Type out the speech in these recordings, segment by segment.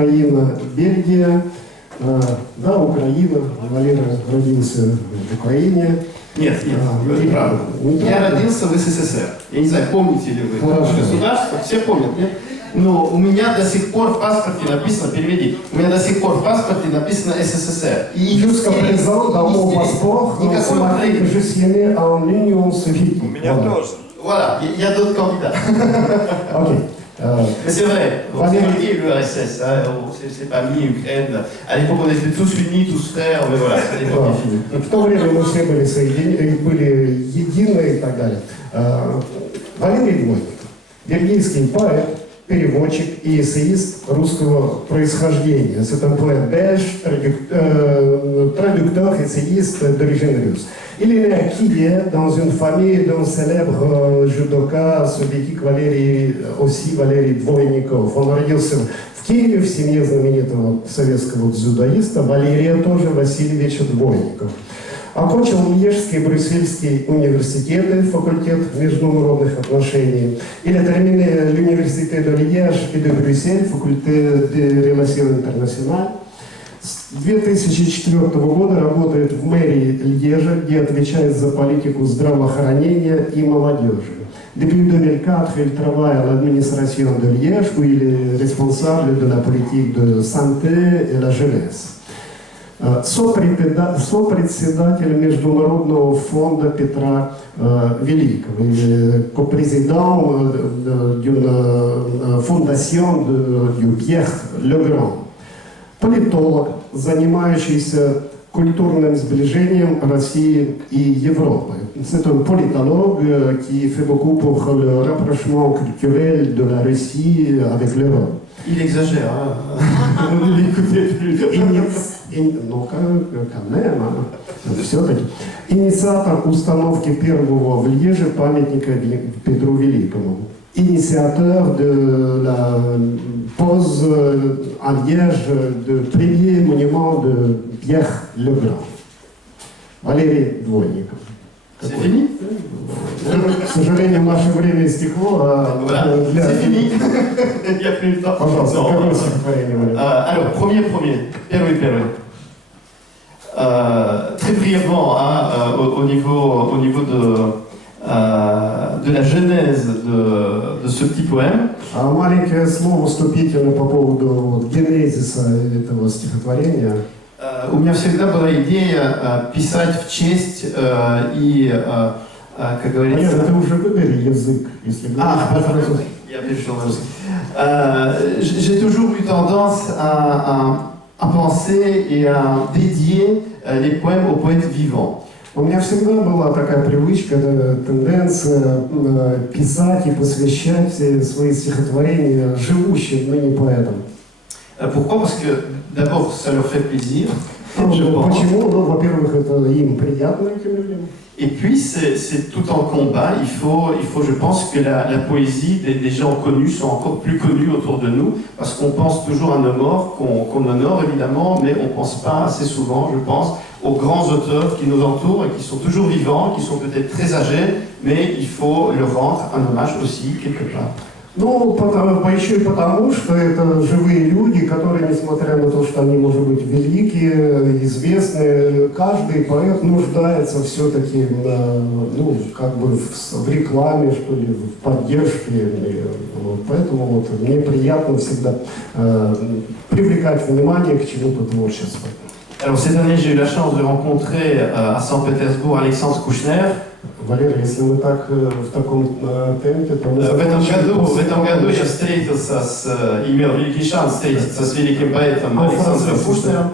Украина, Бельгия. Да, Украина. Валера родился в Украине. Нет, неправда. Я родился в СССР. Я не знаю, помните ли вы государство, все помнят, нет? Но у меня до сих пор в паспорте написано, переведи, у меня до сих пор в паспорте написано СССР. И jusqu'à présent, dans mon passeport, c'est marqué que je suis né en Union soviétique. У меня тоже. Voilà, il y a d'autres candidats. Ok. Mais c'est vrai, on s'est unis l'URSS, on s'est pas mis Ukraine. À l'époque, on était tous unis, tous frères, mais voilà, c'est l'époque est finie. В то время мы все были едины и так далее. Валерий Двойников, бельгийский поэт, переводчик и эссеист русского происхождения. C'est un poète belge, traducteur, essayiste d'origine russe. Il est né à Kiev, dans une famille d'un célèbre judoka soviétique Валерий Двойников. Он родился в Киеве в семье знаменитого советского дзюдоиста Валерия тоже Васильевича Двойникова. Окончил Льежский и Брюссельский университеты, факультет международных отношений. Il a terminé l'université de Liège et de Bruxelles, faculté de relations internationales. С 2004 года работает в мэрии Льежа, где отвечает за политику здравоохранения и молодежи. Depuis 2004, il travaille à l'administration de Liège, où il est responsable de la politique de santé et la jeunesse. Сопредседатель Международного фонда Петра Великого, копрезидент d'une fondation de Pierre le Grand. Политолог, занимающийся культурным сближением России и Европы. C'est un politologue qui fait beaucoup pour le rapprochement culturel de la Russie avec l'Europe. Il exagère, hein. Ne l'écoutez plus. Ну, конечно, все-таки. Инициатор установки первого в Льеже памятника Петру Великому. Initiateur de la pose à Liège du premier monument de Pierre le Grand. Валерий Двойников. C'est fini? К сожалению, наше время истекло. C'est fini. Il n'y a plus le temps. Пожалуйста, какое стихотворение? Alors, premier. Первый. Très brièvement, hein, au niveau de la genèse de ce petit poème. Маленькое слово вступительное по поводу генезиса этого стихотворения. У меня всегда была идея писать в честь и, как говорится... Нет, ты уже выбери язык, если говорить. J'ai toujours eu tendance à penser et à dédier les poèmes aux poètes vivants. У меня всегда была такая привычка, тенденция писать и посвящать свои стихотворения живущим ныне поэтам. Pourquoi? Parce que d'abord, ça leur fait plaisir. Почему? Ну, во-первых, это им приятно, этим людям. Et puis, c'est tout en combat. Il faut, je pense, que la poésie des gens connus soit encore plus connue autour de nous, parce qu'on pense toujours à nos morts, qu'on honore évidemment, mais on ne pense pas assez souvent, je pense, aux grands auteurs qui nous entourent et qui sont toujours vivants, qui sont peut-être très âgés, mais il faut leur rendre un hommage aussi, quelque part. Ну, еще и потому, что это живые люди, которые, несмотря на то, что они, может быть, великие, известные, каждый поэт нуждается все-таки, ну, как бы в рекламе, что ли, в поддержке. Поэтому вот мне приятно всегда привлекать внимание к чему-то творчеству. Alors cette année, j'ai eu la chance de rencontrer à Saint-Pétersbourg Alexandre Kouchner. Валерий, если мы так в таком темпе, то мы... В этом году я встретился имел великий шанс встретиться с великим поэтом Александром Кушнером.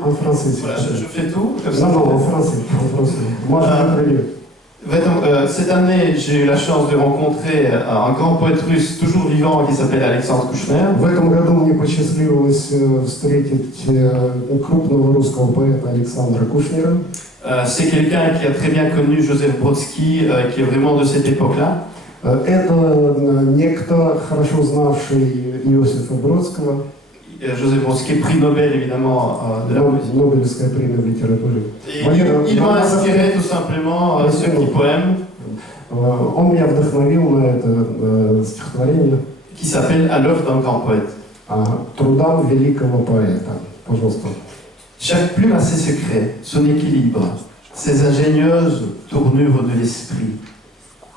Je fais tout. Non, en français. Moi, je veux Cette année, j'ai eu la chance de rencontrer un grand poète russe, toujours vivant, qui s'appelle Alexandre Kouchner. В этом году мне посчастливилось встретить крупного русского поэта Александра Кушнера. C'est quelqu'un qui a très bien connu Joseph Brodsky, qui est vraiment de cette époque-là. Это некто, хорошо знавший Иосифа Бродского. Joseph Brodsky, prix Nobel évidemment de la poésie. Нобелевская премия в литературе. Il m'a inspiré tout simplement ce petit poème. Он меня вдохновил на это стихотворение. Qui s'appelle À l'œuvre d'un grand poète. трудам великого поэта. Пожалуйста. Chaque plume a ses secrets, son équilibre, ses ingénieuses tournures de l'esprit,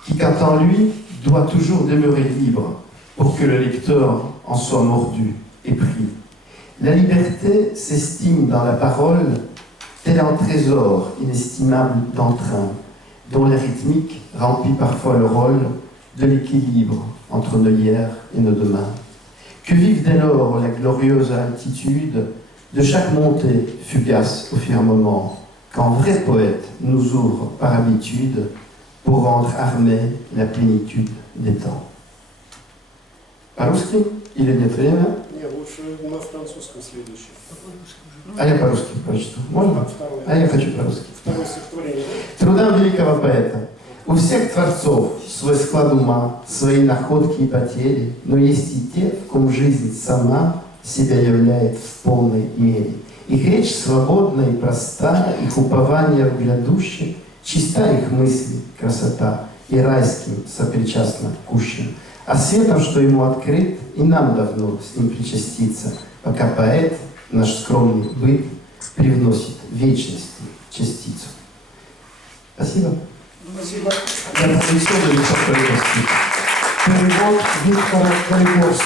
qui quant à lui doit toujours demeurer libre pour que le lecteur en soit mordu et pris. La liberté s'estime dans la parole tel un trésor inestimable d'entrain, dont la rythmique remplit parfois le rôle de l'équilibre entre nos hier et nos demain. Que vive dès lors la glorieuse altitude de chaque montée fugace au firmament, qu'un vrai poète nous ouvre par habitude pour rendre armée la plénitude des temps. По-русски или нет времени? Не, лучше на французском следующий. А я по-русски прочту. Можно? Второе. А я хочу по-русски. Второе стихотворение. Трудам великого поэта. У всех творцов свой склад ума, свои находки и потери, но есть и те, в ком жизнь сама себя являет в полной мере. Их речь свободна и проста, их упование в грядущем, чиста их мысли, красота, и райским сопричастна кущем. А светом, что ему открыт, и нам давно с ним причаститься, пока поэт, наш скромный быт, привносит вечности частицу. Спасибо. Спасибо. Я посвящен Виктору Калиновскому. Перевод Виктора Калиновского.